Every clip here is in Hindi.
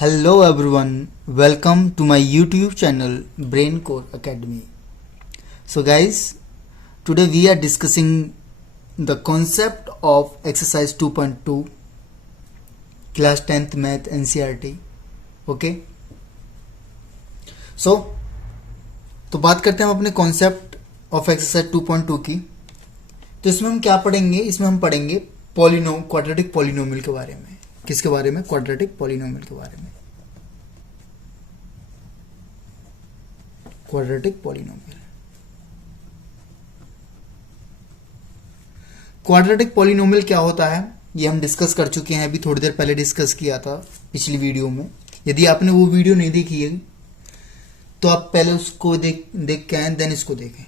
Hello everyone, welcome to my YouTube channel Brain Core Academy. So guys, today we are discussing the concept of exercise 2.2 class 10th math NCERT. Okay, तो बात करते हैं हम अपने कॉन्सेप्ट ऑफ एक्सरसाइज 2.2 की। तो इसमें हम क्या पढ़ेंगे? इसमें हम पढ़ेंगे क्वाड्रेटिक पॉलिनोमियल के बारे में। किसके बारे में? क्वाड्रेटिक पॉलिनोमियल के बारे में। Quadratic polynomial. क्वाड्रेटिक पॉलिनोमियल क्या होता है ये हम डिस्कस कर चुके हैं, अभी थोड़ी देर पहले डिस्कस किया था पिछली वीडियो में। यदि आपने वो वीडियो नहीं देखी है तो आप पहले उसको देख के आए, देन इसको देखें।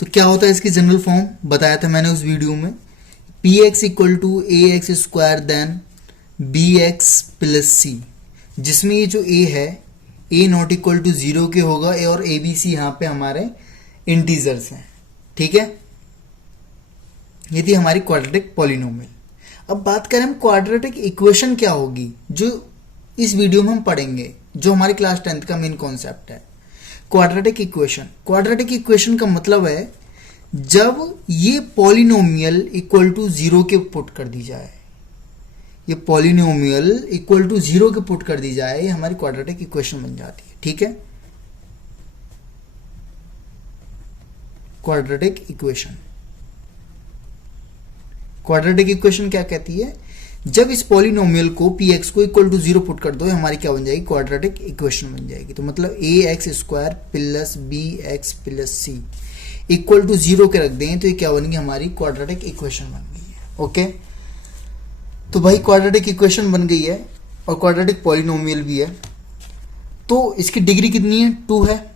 तो क्या होता है, इसकी जनरल फॉर्म बताया था मैंने उस वीडियो में। P X equal to A X square then B X plus C, जिसमें ये जो ए है ए नॉट इक्वल टू 0 के होगा, ए और ए बी सी यहाँ पे हमारे इंटीजर्स हैं। ठीक है, ये थी हमारी क्वाड्रेटिक पॉलिनोमियल। अब बात करें हम क्वाड्रेटिक इक्वेशन क्या होगी, जो इस वीडियो में हम पढ़ेंगे, जो हमारी क्लास 10th का मेन कॉन्सेप्ट है। Quadratic equation. क्वाड्रेटिक इक्वेशन का मतलब है जब ये पॉलिनोमियल इक्वल टू 0 के पुट कर दी जाए, ये पॉलिनोमियल इक्वल टू 0 के पुट कर दी जाए, ये हमारी क्वाड्रेटिक इक्वेशन बन जाती है। ठीक है, क्वाड्रेटिक इक्वेशन। क्वाड्रेटिक इक्वेशन क्या कहती है? जब इस पॉलिनोमियल को पी एक्स को इक्वल टू 0 पुट कर दो, हमारी क्या बन जाएगी? क्वाड्रेटिक इक्वेशन बन जाएगी। तो मतलब A X square plus B X plus C equal to 0 के रख दें तो ये क्या बनेगी? हमारी क्वाड्रेटिक इक्वेशन बन गई है। ओके, तो भाई क्वाड्रेटिक इक्वेशन बन गई है और क्वाड्रेटिक पॉलिनोमियल भी है। तो इसकी डिग्री कितनी है? 2 है।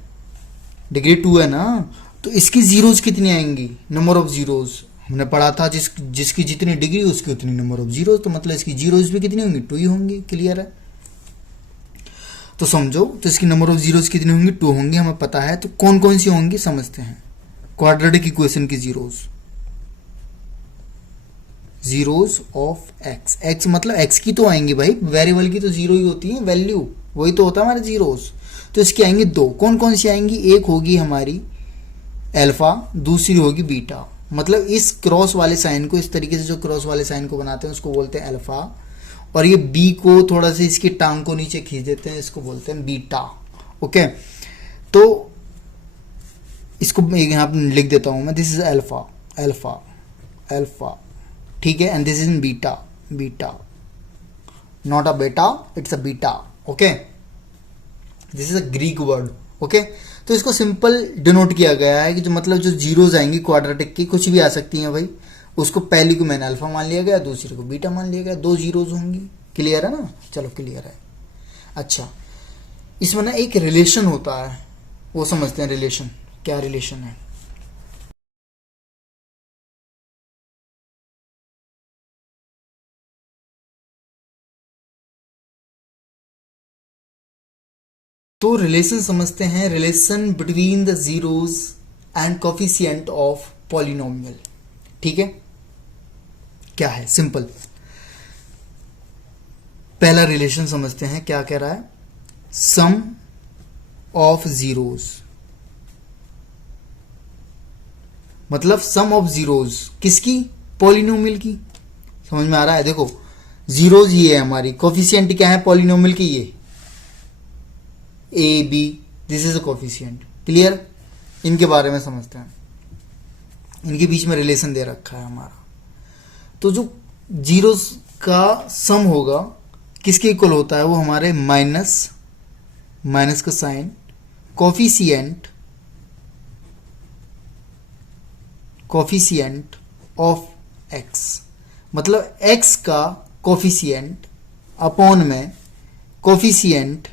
डिग्री 2 है ना, तो इसकी जीरोज कितनी आएंगी? नंबर ऑफ जीरोज हमने पढ़ा था, जिसकी जितनी डिग्री उसकी उतनी नंबर ऑफ जीरोज। तो मतलब इसकी जीरोज भी कितनी होंगी? 2 ही होंगी। क्लियर है? तो समझो, तो इसकी नंबर ऑफ जीरोज कितनी होंगी? 2 होंगी, हमें पता है। तो कौन कौन सी होंगी समझते हैं। क्वाड्रेटिक इक्वेशन की जीरोज ऑफ एक्स। एक्स मतलब एक्स की तो आएंगी भाई, वेरिएबल की तो 0 ही होती है वैल्यू, वही तो होता है हमारे जीरोज। तो इसकी आएंगी 2। कौन कौन सी आएंगी? एक होगी हमारी अल्फा, दूसरी होगी बीटा। मतलब इस क्रॉस वाले साइन को, इस तरीके से जो क्रॉस वाले साइन को बनाते हैं उसको बोलते हैं अल्फा, और ये बी को थोड़ा सा इसकी टांग को नीचे खींच देते हैं, इसको बोलते हैं बीटा। ओके, तो इसको यहाँ पर लिख देता हूं मैं, this is alpha alpha alpha. ठीक है, and this is in beta beta, not a बेटा, it's a beta. Okay, this is a Greek word. Okay, तो इसको सिंपल डिनोट किया गया है कि जो मतलब जो जीरोज आएंगी क्वाड्रेटिक की, कुछ भी आ सकती हैं भाई, उसको पहली को मैंने अल्फा मान लिया गया, दूसरी को बीटा मान लिया गया, 2 जीरोज होंगी। क्लियर है ना? चलो क्लियर है। अच्छा, इसमें ना एक रिलेशन होता है, वो समझते हैं। रिलेशन क्या रिलेशन है? तो रिलेशन समझते हैं, relation between the zeros and coefficient of polynomial. ठीक है, क्या है? सिंपल, पहला रिलेशन समझते हैं। क्या कह रहा है? सम ऑफ जीरोज, मतलब सम ऑफ जीरोज किसकी? पॉलिनोमियल की। समझ में आ रहा है? देखो, जीरोज ये है हमारी, कोफिशिएंट क्या है पॉलिनोमियल की? ये A B, this is a coefficient. Clear? इनके बारे में समझते हैं, इनके बीच में रिलेशन दे रखा है हमारा। तो जो जीरोस का सम होगा किसके इक्वल होता है? वो हमारे माइनस का साइन कोफिशिएंट ऑफ एक्स, मतलब एक्स का कोफिशिएंट अपॉन में coefficient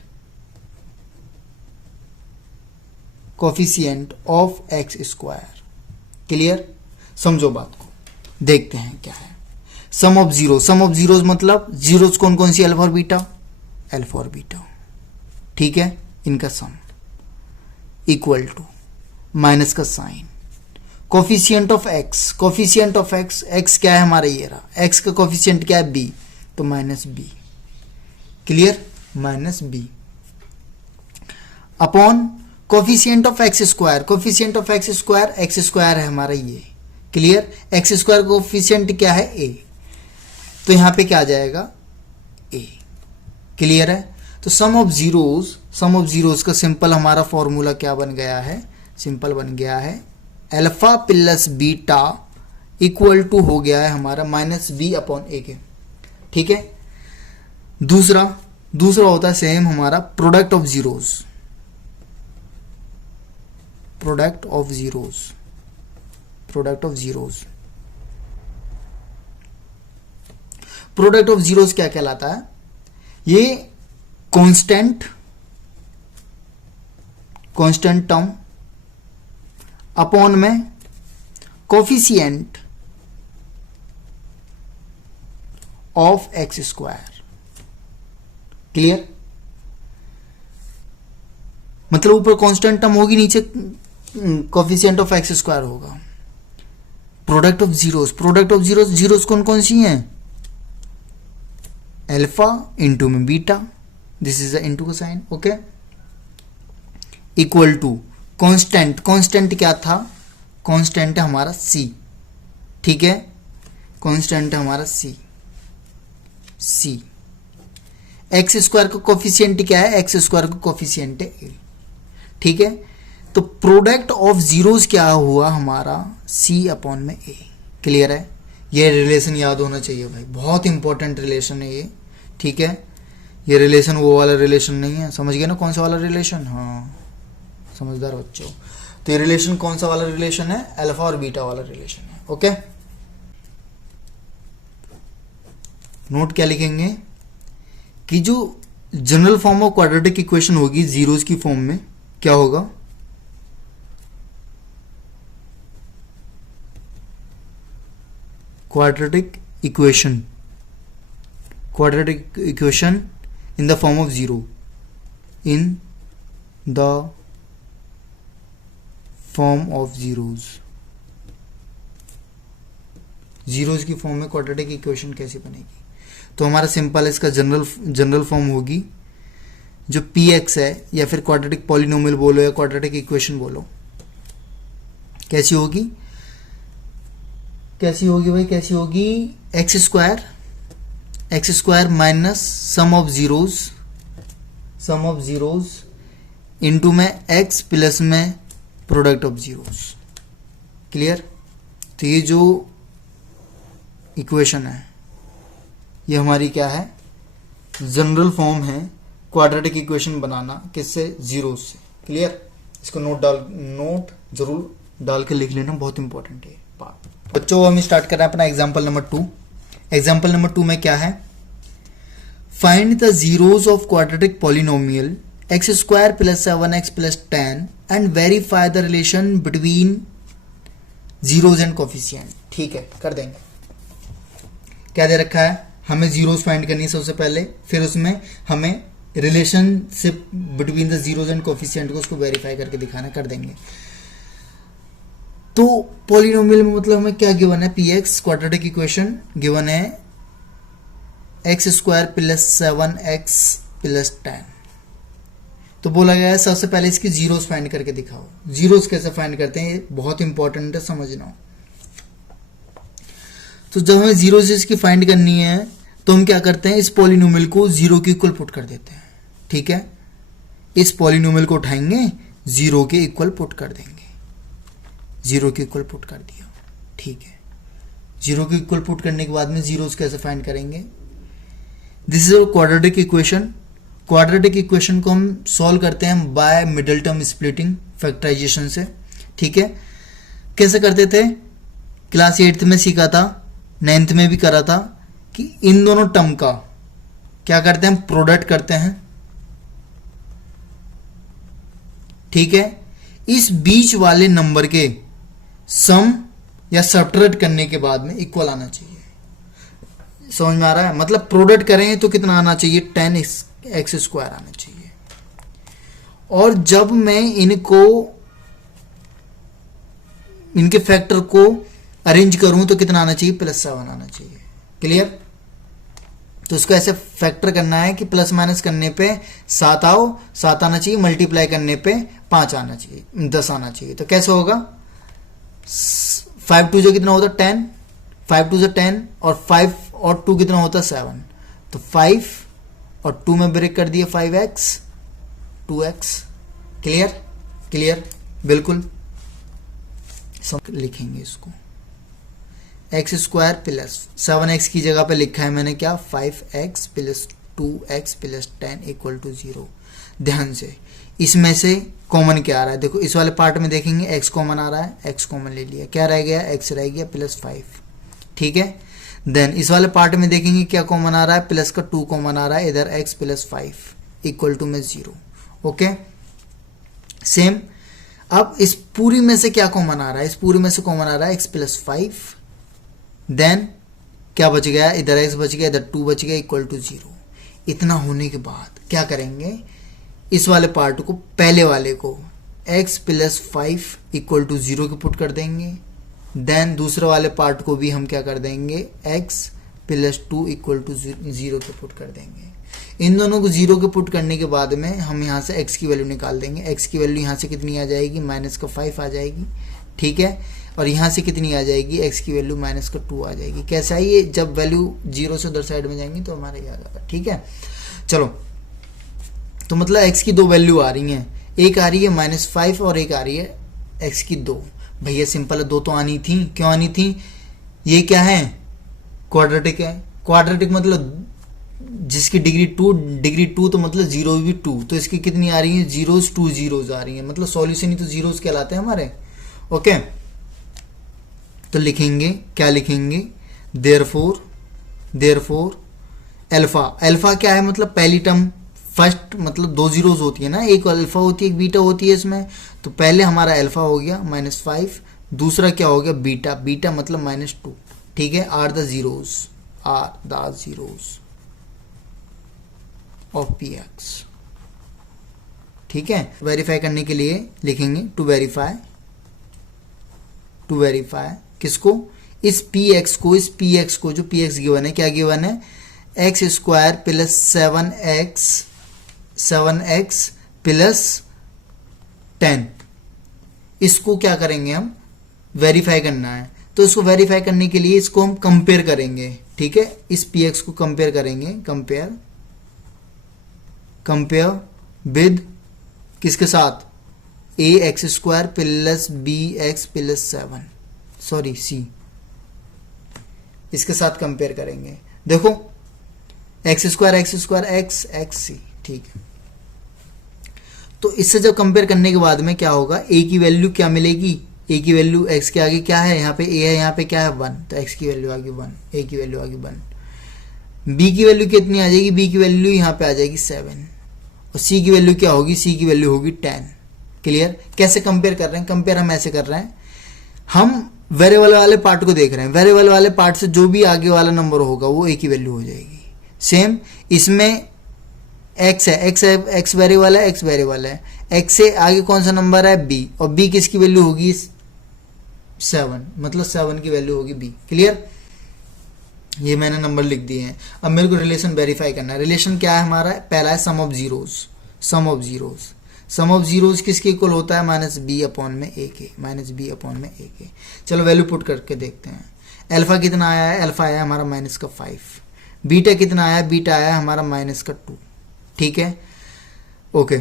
of X square. Clear? समझो बात को, देखते हैं क्या है। सम ऑफ जीरोज मतलब जीरोज कौन कौन सी? अल्फा और बीटा, अल्फा और बीटा। ठीक है, इनका सम इक्वल टू माइनस का sign coefficient of X. Coefficient of X, X क्या है हमारा? ये रहा। एक्स का कोफिशिएंट क्या है? बी, तो minus B clear, minus B upon coefficient of X square, coefficient of X square है हमारा ये, क्लियर, एक्स स्क्वायर कोफिशिएंट क्या है ए, तो यहां पे क्या आ जाएगा ए, क्लियर है। तो सम ऑफ जीरोस का सिंपल हमारा फॉर्मूला क्या बन गया है, सिंपल बन गया है alpha plus beta equal to हो गया है हमारा माइनस बी अपॉन ए के, ठीक है। दूसरा होता है सेम हमारा product of zeros, product of zeros क्या कहलाता है, ये कांस्टेंट टर्म अपॉन में coefficient of X square, clear, मतलब ऊपर कांस्टेंट टर्म होगी, नीचे कोफिशिएंट ऑफ एक्स स्क्वायर होगा। प्रोडक्ट ऑफ जीरोस कौन कौन सी हैं, अल्फा इंटू में beta, this is the into का sign, okay, equal to constant क्या था, कांस्टेंट है हमारा सी, ठीक है, कांस्टेंट है हमारा सी, एक्स स्क्वायर का कोफिशिएंट क्या है, एक्स स्क्वायर का कोफिशिएंट है ए, ठीक है। तो प्रोडक्ट ऑफ जीरोस क्या हुआ हमारा सी अपॉन में ए, क्लियर है। ये रिलेशन याद होना चाहिए भाई, बहुत इंपॉर्टेंट रिलेशन है ये, ठीक है। ये रिलेशन वो वाला रिलेशन नहीं है, समझ गए ना कौन सा वाला रिलेशन, हाँ समझदार बच्चों। तो ये रिलेशन कौन सा वाला रिलेशन है, अल्फा और बीटा वाला रिलेशन है, ओके। नोट क्या लिखेंगे कि जो general form of quadratic equation होगी जीरोस की फॉर्म में क्या होगा, quadratic equation in the form of zero, in the form of zeros की फॉर्म में क्वाड्रेटिक इक्वेशन कैसे बनेगी, तो हमारा सिंपल इसका जनरल फॉर्म होगी जो px है, या फिर क्वाड्रेटिक पॉलिनोमियल बोलो या क्वाड्रेटिक इक्वेशन बोलो, कैसी होगी भाई, कैसी होगी, x square minus sum of zeros into में एक्स प्लस में प्रोडक्ट ऑफ जीरोस, क्लियर। तो ये जो इक्वेशन है ये हमारी क्या है, जनरल फॉर्म है क्वाड्रेटिक इक्वेशन बनाना, किससे, जीरोस से, क्लियर। इसको नोट जरूर डाल के लिख लेना, बहुत इंपॉर्टेंट है पार्ट। बच्चों हम स्टार्ट कर रहे हैं अपना एग्जांपल नंबर 2। एग्जांपल नंबर 2 में क्या है, find the zeros of quadratic polynomial x square plus 7x plus 10 and verify the relation between zeros and coefficient, ठीक है, कर देंगे। क्या दे रखा है, हमें जीरोस फाइंड करनी है सबसे पहले, फिर उसमें हमें relationship between the zeros and coefficient को उसको वेरीफाई करके दिखाना, कर देंगे। तो पॉलिनोमियल में मतलब हमें क्या गिवन है, px क्वाड्रेटिक इक्वेशन गिवन है x square plus 7x plus 10, तो बोला गया है सबसे पहले इसकी जीरोस फाइंड करके दिखाओ। जीरोस कैसे फाइंड करते हैं, ये बहुत इंपॉर्टेंट है, समझना। तो जब हमें जीरोस इसकी फाइंड करनी है तो हम क्या करते हैं, इस पॉलिनोमियल को जीरो के इक्वल पुट कर देते हैं, ठीक है। इस पॉलिनोमियल को उठाएंगे, जीरो के इक्वल पुट कर देंगे, जीरो के इक्वल पुट कर दिया, ठीक है। जीरो के इक्वल पुट करने के बाद में जीरोस कैसे फाइंड करेंगे, this is a quadratic equation. Quadratic equation को हम सॉल्व करते हैं by middle term splitting factorisation से, ठीक है। कैसे करते थे, क्लास 8th में सीखा था, 9th में भी करा था कि इन दोनों टर्म का क्या करते हैं, प्रोडक्ट करते हैं, ठीक है। इस बीच वाले नंबर के सम या सब्ट्रैक्ट करने के बाद में इक्वल आना चाहिए, समझ में आ रहा है, मतलब प्रोडक्ट करेंगे तो कितना आना चाहिए, 10x स्क्वायर आना चाहिए। और जब मैं इनके फैक्टर को अरेंज करूं तो कितना आना चाहिए, +7 आना चाहिए, क्लियर। तो इसको ऐसे फैक्टर करना है कि प्लस माइनस करने पे 7 आना चाहिए, मल्टीप्लाई करने पे 5 आना चाहिए, 10 आना चाहिए। तो कैसे होगा, 5 2 जो कितना होता है 10, 5 2 जो 10 और 5 और 2 कितना होता है 7। तो 5 और 2 में ब्रेक कर दिए 5x 2x। क्लियर क्लियर बिल्कुल। लिखेंगे इसको एक्स स्क्वायर प्लस 7x की जगह पे लिखा है मैंने क्या 5x plus 2x plus 10 equal to 0। ध्यान से इसमें से कॉमन क्या आ रहा है, देखो इस वाले पार्ट में देखेंगे x कॉमन आ रहा है, x कॉमन ले लिया, क्या रह गया x रह गया प्लस 5। ठीक है, देन इस वाले पार्ट में देखेंगे क्या कॉमन आ रहा है, प्लस का 2 कॉमन आ रहा है, इधर x प्लस 5 इक्वल टू में 0। ओके सेम, अब इस पूरी में से क्या कॉमन आ रहा है, इस पूरी में से कॉमन आ रहा है x प्लस 5, देन क्या बच गया, इधर x बच गया, इधर 2 बच गया इक्वल टू 0। इतना होने के बाद क्या करेंगे, इस वाले पार्ट को पहले वाले को x प्लस 5 इक्वल टू 0 के पुट कर देंगे, देन दूसरे वाले पार्ट को भी हम क्या कर देंगे x प्लस 2 इक्वल टू 0 के पुट कर देंगे। इन दोनों को 0 के पुट करने के बाद में हम यहाँ से x की वैल्यू निकाल देंगे। x की वैल्यू यहाँ से कितनी आ जाएगी, माइनस का 5 आ जाएगी। ठीक है, और यहाँ से कितनी आ जाएगी, x की वैल्यू माइनस का 2 आ जाएगी। कैसे आई ये, जब वैल्यू 0 से उधर साइड में जाएंगी तो हमारा ये आ जाएगा। ठीक है, चलो तो मतलब x की 2 वैल्यू आ रही हैं, एक आ रही है -5 और एक आ रही है x की 2। भैया सिंपल है, 2 तो आनी थी, क्यों आनी थी, ये क्या है क्वाड्रेटिक है, क्वाड्रेटिक मतलब जिसकी डिग्री 2 तो मतलब 0 भी 2, तो इसकी कितनी आ रही है, जीरोस 2 जीरोस आ रही है, मतलब सॉल्यूशन ही तो जीरोस कहलाते हैं हमारे। ओके तो लिखेंगे, क्या लिखेंगे, देयरफॉर अल्फा क्या है, मतलब पहली टर्म फर्स्ट, मतलब 2 जीरोस होती है ना, एक अल्फा होती है एक बीटा होती है इसमें, तो पहले हमारा अल्फा हो गया -5, दूसरा क्या हो गया बीटा मतलब -2। ठीक है, are the zeros of px। ठीक है, वेरीफाई करने के लिए लिखेंगे टू वेरीफाई किसको, इस px को जो px गिवन है, क्या गिवन है, x square plus 7x plus 10, इसको क्या करेंगे हम, वेरीफाई करना है। तो इसको वेरीफाई करने के लिए इसको हम कंपेयर करेंगे। ठीक है, इस px को कंपेयर करेंगे, कंपेयर विद किसके साथ, ax square plus bx plus 7, sorry c, इसके साथ कंपेयर करेंगे। देखो x स्क्वायर x c। ठीक है, तो इससे जब कंपेयर करने के बाद में क्या होगा, a की वैल्यू क्या मिलेगी, a की वैल्यू x के आगे क्या है, यहाँ पे a है, यहाँ पे क्या है 1, तो x की वैल्यू आगे 1, a की वैल्यू आगे 1। b की वैल्यू कितनी आ जाएगी, b की वैल्यू यहाँ पे आ जाएगी 7, और c की वैल्यू क्या होगी, c की वैल्यू होगी 10। क्लियर, कैसे कंपेयर कर रहे हैं, कंपेयर हम ऐसे कर रहे हैं, हम वेरिएबल वाले पार्ट को देख रहे हैं, वेरिएबल वाले पार्ट से जो भी आगे वाला नंबर होगा वो a की वैल्यू हो जाएगी। सेम इसमें x है, x वेरिएबल है, x से आगे कौन सा नंबर है b, और b किसकी वैल्यू होगी 7, मतलब 7 की वैल्यू होगी b। क्लियर, ये मैंने नंबर लिख दिए हैं। अब मेरे को रिलेशन वेरीफाई करना है। रिलेशन क्या है हमारा, पहला है सम ऑफ जीरोस किसके इक्वल होता है, -b अपॉन में a के, चलो वैल्यू पुट करके देखते हैं। अल्फा कितना आया है, अल्फा आया हमारा -5, बीटा कितना आया, बीटा आया हमारा -2। ठीक है, ओके,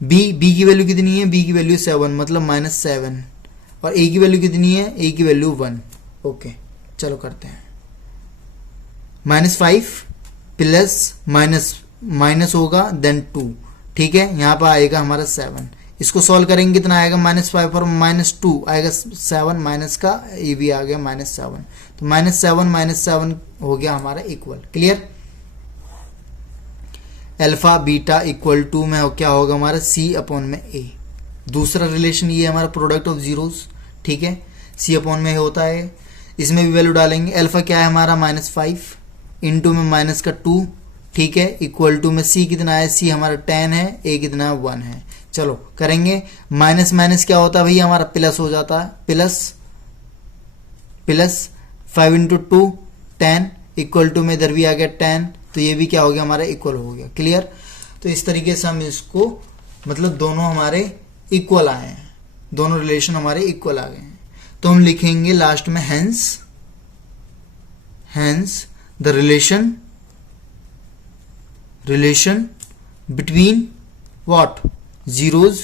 b की वैल्यू कितनी है, b की वैल्यू 7 मतलब -7, और a की वैल्यू कितनी है, a की वैल्यू 1। ओके चलो करते हैं, -5 प्लस माइनस होगा देन 2। ठीक है, यहाँ पर आएगा हमारा 7, इसको सॉल्व करेंगे कितना आएगा, -5 और -2 आएगा 7, माइनस का ये भी आ गया -7, तो -7 हो गया हमारा equal. Clear, alpha beta equal to में क्या होगा हमारा c अपॉन में a। दूसरा रिलेशन ये हमारा प्रोडक्ट ऑफ जीरोस। ठीक है, c अपॉन में होता है, इसमें भी वैल्यू डालेंगे। अल्फा क्या है हमारा -5 इंटू में माइनस का 2। ठीक है, इक्वल टू में c कितना है, c हमारा 10 है, a कितना 1 है। चलो करेंगे, माइनस क्या होता है भैया हमारा प्लस हो जाता है, प्लस 5 इंटू 2 10 इक्वल टू में इधर भी आ गया 10, तो ये भी क्या हो गया हमारा इक्वल हो गया। क्लियर। तो इस तरीके से हम इसको मतलब दोनों हमारे इक्वल आए हैं, दोनों रिलेशन हमारे इक्वल आ गए हैं। तो हम लिखेंगे लास्ट में hence the relation between what zeros,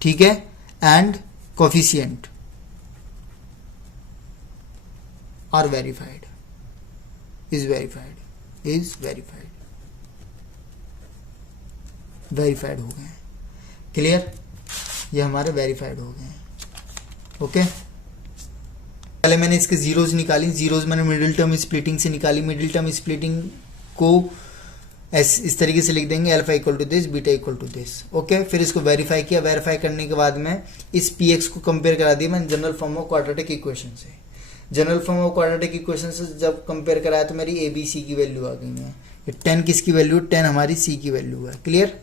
ठीक है, and coefficient are verified, is verified हो गए हैं। क्लियर। ये हमारे वेरीफाइड हो गए हैं। ओके। पहले मैंने इसके जीरोज निकाली, जीरोज मैंने मिडिल टर्म स्प्लिटिंग से निकाली। मिडिल टर्म स्प्लिटिंग को इस तरीके से लिख देंगे, alpha equal to this, beta equal to this. Okay. फिर इसको वेरीफाई किया, वेरीफाई करने के बाद में इस पी एक्स को कंपेयर करा दिया मैंने general form of quadratic equation से। General form of quadratic equation से जब कंपेयर कराया तो मेरी ए बी सी की वैल्यू आ गई है। 10 किसकी वैल्यू, 10 हमारी सी की वैल्यू है। क्लियर।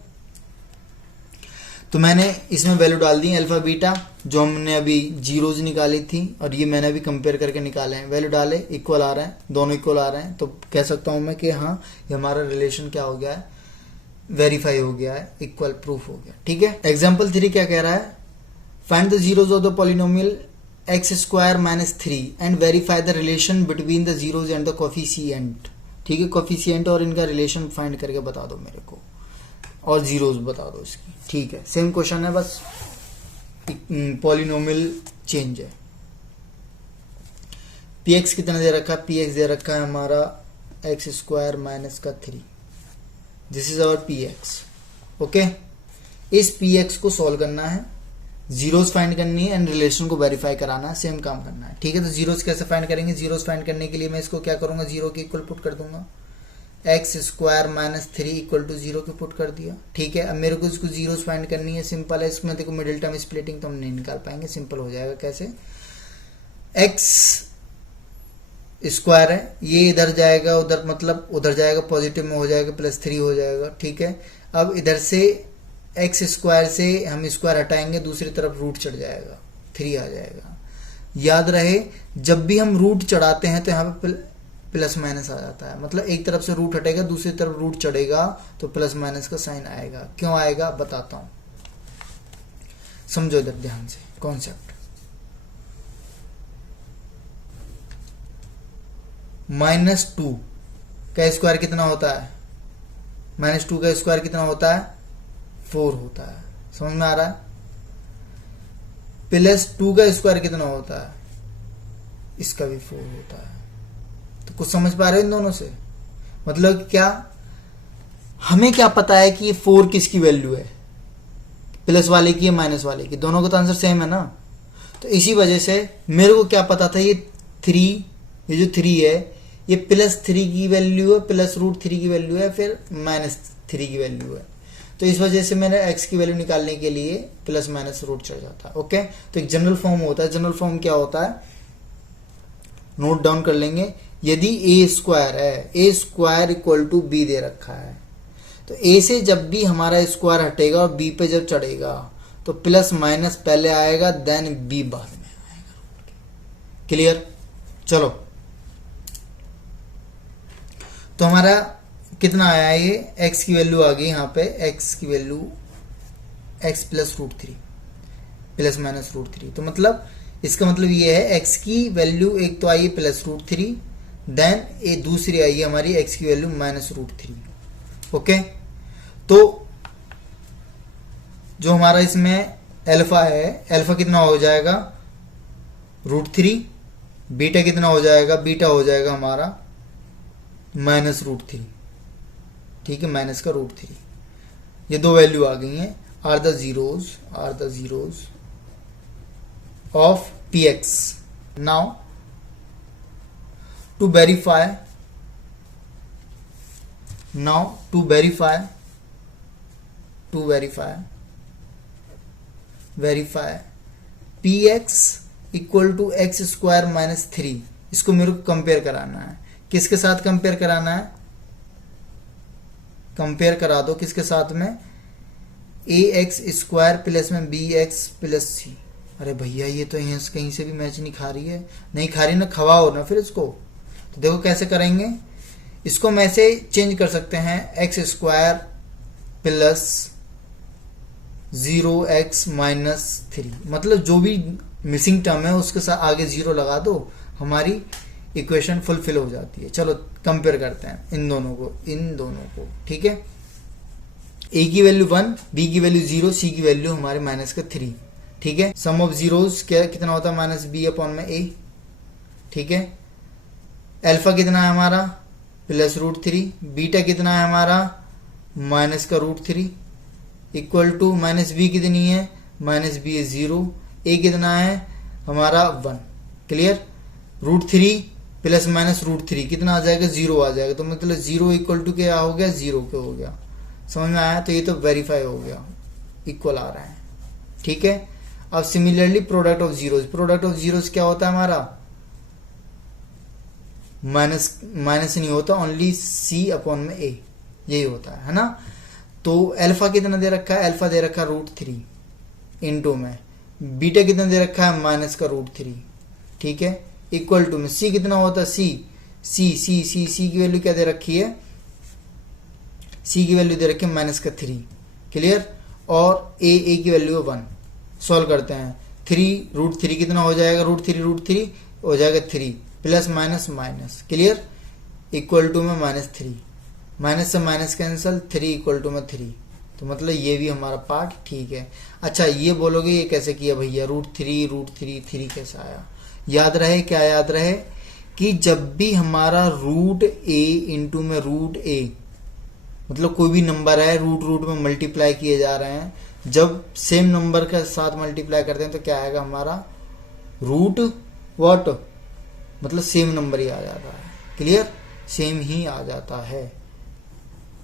तो मैंने इसमें वैल्यू डाल दी अल्फा बीटा, जो हमने अभी जीरोज निकाली थी, और ये मैंने अभी कंपेयर करके निकाले हैं। वैल्यू डाले, इक्वल आ रहा है, दोनों इक्वल आ रहे हैं, तो कह सकता हूं मैं कि हाँ ये हमारा रिलेशन क्या हो गया है, वेरीफाई हो गया है, इक्वल प्रूफ हो गया। ठीक है। एग्जाम्पल 3 क्या कह रहा है, find the zeros of the polynomial x square minus 3 and verify the relation between the zeros and the coefficient. ठीक है, कोफिशिएंट और इनका रिलेशन फाइंड करके बता दो मेरे को, और जीरोज बता दो इसकी। ठीक है, सेम क्वेश्चन है, बस पॉलिनोमियल चेंज है। पी एक्स कितना दे रखा है, पी एक्स दे रखा है हमारा एक्स स्क्वायर माइनस का 3। This is our P X. Okay. इस पी एक्स को सॉल्व करना है, जीरोस फाइंड करनी है एंड रिलेशन को वेरीफाई कराना है, सेम काम करना है। ठीक है। तो जीरोस कैसे फाइंड करेंगे, जीरोस फाइंड करने के लिए मैं इसको क्या करूंगा, जीरो के इक्वल पुट कर दूंगा, X square minus 3 equal to 0 के पुट कर दिया। ठीक है। अब मेरे को इसको जीरोस फाइंड करनी है, सिंपल है। इसमें देखो मिडिल टर्म स्प्लिटिंग तो हम नहीं निकाल पाएंगे, सिंपल हो जाएगा। कैसे, एक्स स्क्वायर है, ये इधर जाएगा, उधर मतलब उधर जाएगा, पॉजिटिव में हो जाएगा, प्लस 3 हो जाएगा। ठीक है। अब इधर से एक्स स्क्वायर से हम स्क्वायर हटाएंगे, दूसरी तरफ रूट चढ़ जाएगा, 3 आ जाएगा। याद रहे जब भी हम रूट चढ़ाते हैं तो यहाँ पे प्लस माइनस आ जाता है, मतलब एक तरफ से रूट हटेगा, दूसरी तरफ रूट चढ़ेगा तो प्लस माइनस का साइन आएगा। क्यों आएगा बताता हूं, समझो इधर ध्यान से कॉन्सेप्ट। -2 का स्क्वायर कितना होता है, -2 का स्क्वायर कितना होता है, 4 होता है। समझ में आ रहा है। +2 का स्क्वायर कितना होता है, इसका भी 4 होता है। तो कुछ समझ पा रहे हो इन दोनों से, मतलब क्या, हमें क्या पता है कि ये 4 किसकी वैल्यू है, प्लस वाले की या माइनस वाले की, दोनों का तो आंसर सेम है ना। तो इसी वजह से मेरे को क्या पता था, ये 3, ये जो 3 है ये +3 की वैल्यू है, +√3 की वैल्यू है, फिर -3 की वैल्यू है। तो इस वजह से मैंने x की वैल्यू निकालने के लिए प्लस माइनस रूट चढ़ जाता है। ओके। तो एक जनरल फॉर्म होता है, जनरल फॉर्म क्या होता है, नोट डाउन कर लेंगे। यदि a स्क्वायर है, a square equal to b दे रखा है, तो a से जब भी हमारा स्क्वायर हटेगा और b पे जब चढ़ेगा तो प्लस माइनस पहले आएगा, देन b बाद में आएगा। क्लियर। चलो, तो हमारा कितना आया, ये x की वैल्यू आ गई यहाँ पे, x की वैल्यू x +√3 प्लस माइनस √3। तो मतलब इसका मतलब ये है x की वैल्यू एक तो आई है +√3, देन ये दूसरी आई है हमारी x की वैल्यू -√3। ओके। तो जो हमारा इसमें अल्फा है, अल्फा कितना हो जाएगा, √3, बीटा कितना हो जाएगा, बीटा हो जाएगा हमारा -√3। ठीक है, माइनस का √3। ये दो वैल्यू आ गई हैं, are the zeros of px। Now to verify px equal to x square -3, इसको मेरे को कंपेयर कराना है। किसके साथ कंपेयर कराना है, कंपेयर करा दो किसके साथ में, ax स्क्वायर प्लस में bx प्लस c। अरे भैया ये तो यहाँ कहीं से भी मैच नहीं खा रही है, नहीं खा रही ना, खवाओ ना फिर इसको। देखो कैसे करेंगे, इसको हम ऐसे चेंज कर सकते हैं, x square plus 0x minus 3, मतलब जो भी मिसिंग टर्म है उसके साथ आगे 0 लगा दो, हमारी इक्वेशन फुलफिल हो जाती है। चलो कंपेयर करते हैं इन दोनों को, ठीक है। ए की वैल्यू 1, बी की वैल्यू 0, सी की वैल्यू हमारे माइनस का 3, ठीक है। सम ऑफ जीरोस क्या कितना होता है, माइनस बी अपॉन में ए, ठीक है। अल्फा कितना है हमारा, प्लस √3, बीटा कितना है हमारा, माइनस का √3, इक्वल टू माइनस बी कितनी है, माइनस बी है 0, ए कितना है हमारा 1, क्लियर। √3 प्लस माइनस √3 कितना आ जाएगा, 0 आ जाएगा, तो मतलब 0 इक्वल टू क्या हो गया, 0 के हो गया, समझ में आया। तो ये तो वेरीफाई हो गया, इक्वल आ रहा है, ठीक है। अब सिमिलरली प्रोडक्ट ऑफ जीरोस क्या होता है हमारा, माइनस नहीं होता, ओनली सी अपॉन में ए, यही होता है ना। तो अल्फा कितना दे रखा है, अल्फा दे रखा है √3 इनटू में, बीटा कितना दे रखा है माइनस का √3, ठीक है, इक्वल टू में सी कितना होता है, सी की वैल्यू क्या दे रखी है, सी की वैल्यू दे रखी है माइनस का 3, क्लियर। और ए की वैल्यू 1, सॉल्व करते हैं, 3 √3 कितना हो जाएगा, √3 हो जाएगा 3, plus minus minus, clear, equal to में -3, माइनस से माइनस कैंसल, 3 इक्वल टू में 3, तो मतलब ये भी हमारा पार्ट ठीक है। अच्छा ये बोलोगे ये कैसे किया भैया, √3 कैसे आया, याद रहे, क्या याद रहे कि जब भी हमारा √a इंटू में √a, मतलब कोई भी नंबर है रूट में मल्टीप्लाई किए जा रहे हैं, जब सेम नंबर के साथ मल्टीप्लाई करते हैं तो क्या आएगा हमारा, रूट व्हाट, मतलब सेम नंबर ही आ जाता है, क्लियर, सेम ही आ जाता है।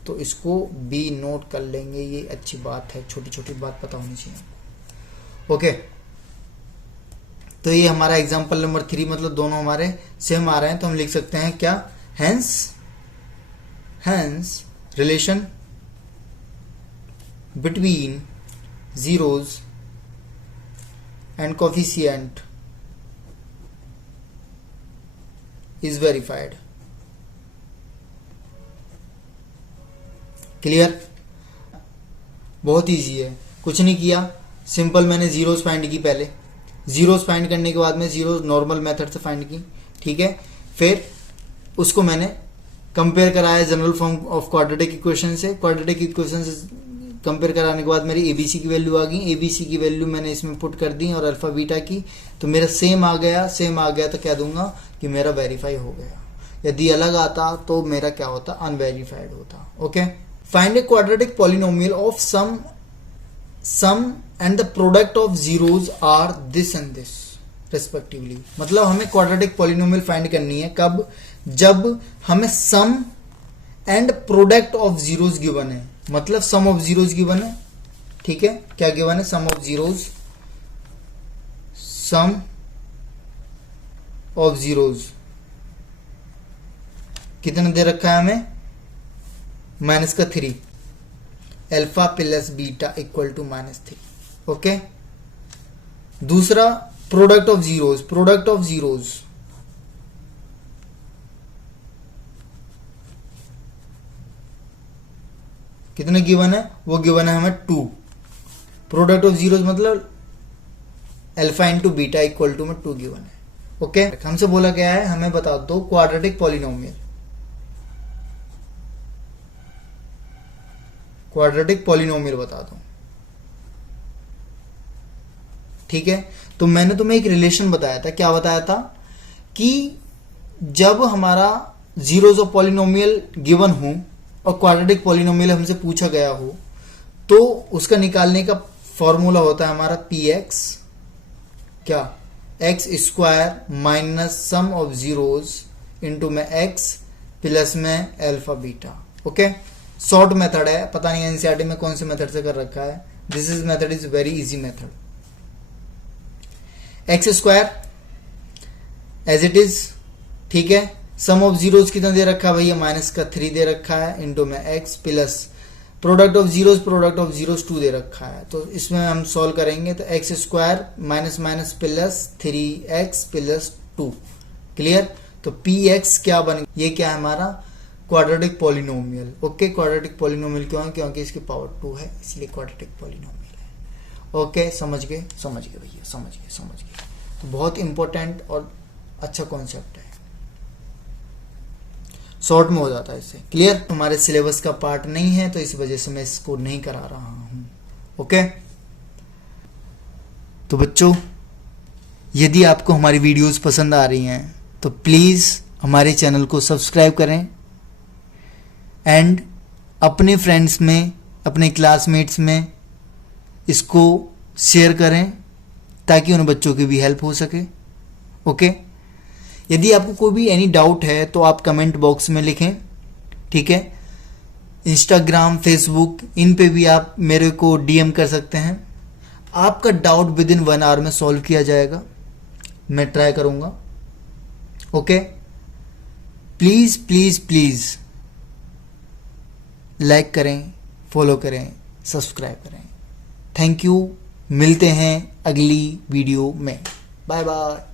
तो इसको भी नोट कर लेंगे, ये अच्छी बात है, छोटी छोटी बात पता होनी चाहिए। ओके, तो ये हमारा एग्जांपल नंबर 3, मतलब दोनों हमारे सेम आ रहे हैं, तो हम लिख सकते हैं क्या, hence relation between zeros and coefficient is verified, clear. बहुत इजी है, कुछ नहीं किया, सिंपल मैंने जीरोस फाइंड की, पहले जीरोस फाइंड करने के बाद में जीरोस नॉर्मल मेथड से फाइंड की, ठीक है। फिर उसको मैंने कंपेयर कराया general form of quadratic equation से, क्वाड्रेटिक इक्वेशन से कंपेयर कराने के बाद मेरी एबीसी की वैल्यू आ गई, एबीसी की वैल्यू मैंने इसमें पुट कर दी और अल्फा बीटा की, तो मेरा सेम आ गया तो क्या दूंगा कि मेरा वेरीफाई हो गया। यदि अलग आता तो मेरा क्या होता, अनवेरीफाइड होता। Okay, find a quadratic polynomial of sum and the product of zeros are this and this respectively, मतलब हमें क्वाड्रेटिक पॉलिनोमियल फाइंड करनी है कब, जब हमें sum and product of zeros given है, मतलब सम ऑफ जीरोस गिवन है, ठीक है, क्या गिवन है, sum of zeros, sum of zeros कितना दे रखा है हमें, माइनस का 3, alpha plus beta equal to -3, okay. दूसरा प्रोडक्ट ऑफ जीरोस कितने गिवन है, वो गिवन है हमें 2, प्रोडक्ट ऑफ जीरोस मतलब alpha into beta equal to में 2 गिवन है, ओके। हमसे बोला गया है हमें बता दो क्वाड्रेटिक पॉलिनोमियल बता दो, ठीक है। तो मैंने तुम्हें एक रिलेशन बताया था, क्या बताया था कि जब हमारा जीरोस ऑफ पॉलिनोमियल गिवन हो और क्वाड्रेटिक पॉलिनोमियल हमसे पूछा गया हो, तो उसका निकालने का फॉर्मूला होता है हमारा px, क्या, x square minus sum of zeros into में x प्लस में alpha beta, okay. Short method है, पता नहीं एनसीईआरटी में कौन से मेथड से कर रखा है, this is method is very easy method. X square as it is, ठीक है, सम ऑफ जीरोस कितना दे रखा है भैया, माइनस का 3 दे रखा है इंटू में x plus product of zeros 2 दे रखा है, तो इसमें हम सॉल्व करेंगे तो x square minus minus plus 3x plus 2, clear. तो px क्या बन, ये क्या है हमारा quadratic polynomial. Okay, quadratic polynomial क्यों है, क्योंकि इसकी पावर 2 है, इसलिए क्वाड्रेटिक पॉलिनोमियल है। ओके, समझ गए भैया, समझ गए। तो बहुत इंपॉर्टेंट और अच्छा कॉन्सेप्ट है, शॉर्ट में हो जाता है इससे। क्लियर, हमारे सिलेबस का पार्ट नहीं है तो इस वजह से मैं इसको नहीं करा रहा हूं। ओके, तो बच्चों यदि आपको हमारी वीडियोस पसंद आ रही हैं तो प्लीज़ हमारे चैनल को सब्सक्राइब करें एंड अपने फ्रेंड्स में, अपने क्लासमेट्स में इसको शेयर करें ताकि उन बच्चों की भी हेल्प हो सके। ओके, यदि आपको कोई भी एनी डाउट है तो आप कमेंट बॉक्स में लिखें, ठीक है। इंस्टाग्राम, फेसबुक, इन पे भी आप मेरे को डीएम कर सकते हैं। आपका डाउट विद इन 1 आवर में सॉल्व किया जाएगा, मैं ट्राई करूंगा। Okay, please please please like करें, फॉलो करें, सब्सक्राइब करें। थैंक यू, मिलते हैं अगली वीडियो में। Bye bye.